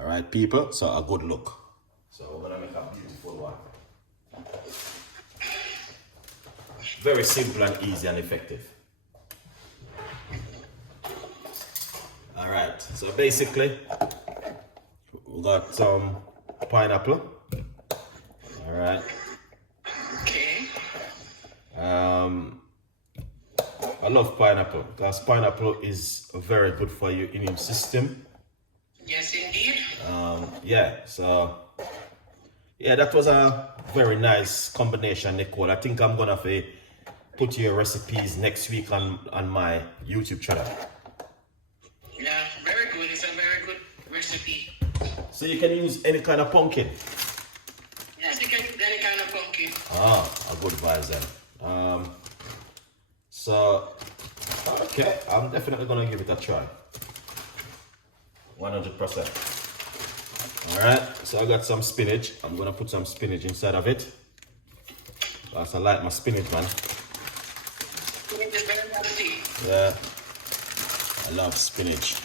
All right, people, so a good look. So we're gonna make a beautiful one. Very simple and easy and effective. All right, so basically, we got some pineapple. All right. Okay. I love pineapple because pineapple is very good for your immune system. Yes, indeed. Yeah, so yeah, that was a very nice combination, Nicole. I think I'm gonna put your recipes next week on my YouTube channel. Yeah, very good. It's a very good recipe. So you can use any kind of pumpkin. Yes, you can use any kind of pumpkin. Ah, a good vibes then. So okay, I'm definitely gonna give it a try. 100%. All right, so I got some spinach. I'm gonna put some spinach inside of it. Because I like my spinach, man. Spinach is very healthy. Yeah, I love spinach.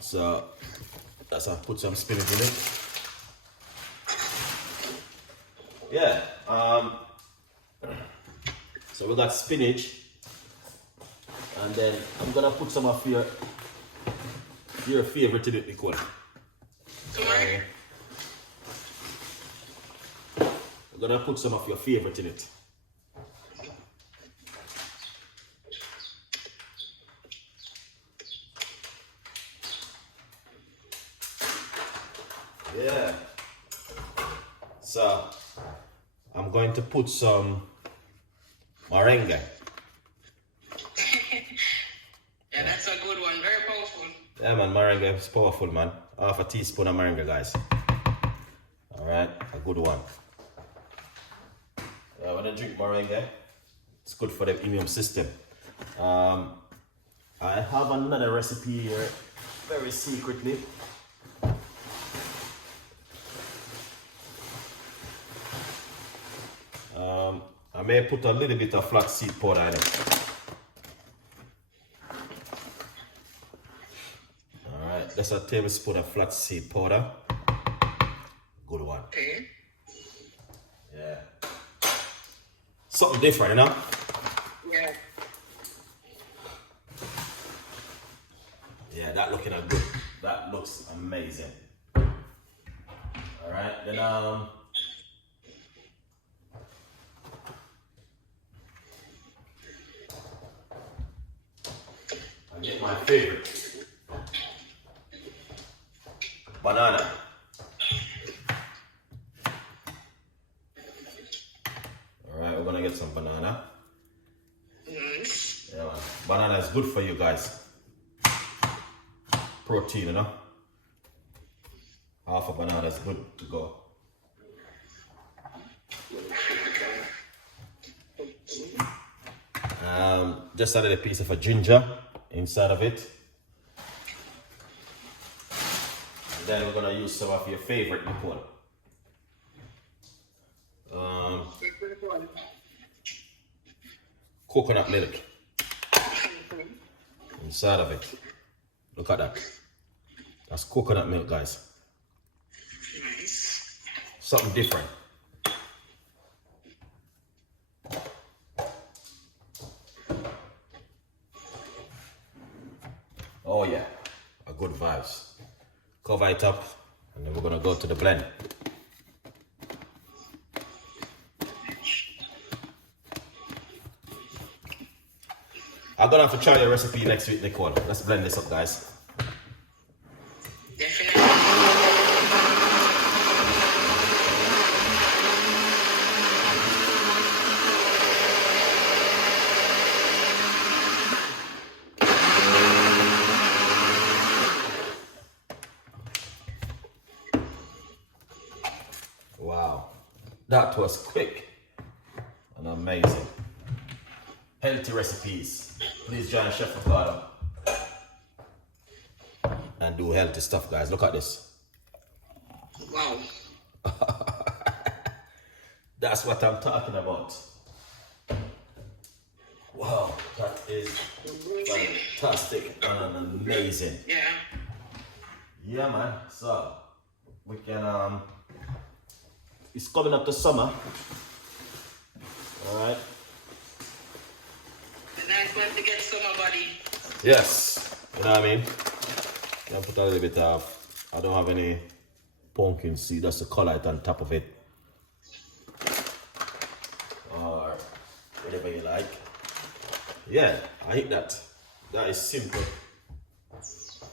So that's I put some spinach in it. Yeah. So we got spinach, and then I'm gonna put some of your favorite in it, Nicole. Sorry? I'm gonna put some of your favorite in it. Yeah. So I'm going to put some meringue. Yeah, that's a good one. Very powerful. Yeah, man, meringue is powerful, man. Half a teaspoon of meringue, guys. All right, a good one. When I drink meringue, it's good for the immune system. I have another recipe here, very secretly. I may put a little bit of flaxseed powder in it. Alright, that's a tablespoon of flaxseed powder. Good one. Okay. Yeah. Something different, you know? Yeah. Yeah, that looking good. That looks amazing. Alright, then I get my favorite. Banana. Alright, we're gonna get some banana. Nice. Yeah, man. Banana is good for you guys. Protein, you know? Half a banana is good to go. Just added a piece of a ginger inside of it. And then we're gonna use some of your favorite liquid. Coconut milk inside of it. Look at that. That's coconut milk, guys. Nice. Something different. Oh yeah, a good vibes. Cover it up, and then we're gonna go to the blend. I'm gonna have to try your recipe next week, Nicole. Let's blend this up, guys. Definitely. Wow, that was quick and amazing. Healthy recipes. Please join Chef Ricardo and do healthy stuff, guys. Look at this. Wow. That's what I'm talking about. Wow, that is fantastic and amazing. Yeah. Yeah, man. So we can it's coming up to summer. All right. The nice one to get summer body. Yes. You know what I mean? Can put a little bit of. I don't have any pumpkin seed. That's the color on top of it. Or whatever you like. Yeah, I eat that. That is simple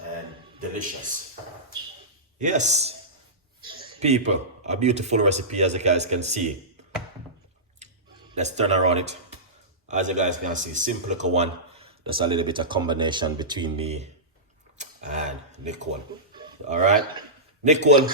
and delicious. Yes, people, a beautiful recipe as you guys can see. Let's turn around it. As you guys can see, simple like one. That's a little bit of combination between me and Nicole. All right, Nicole,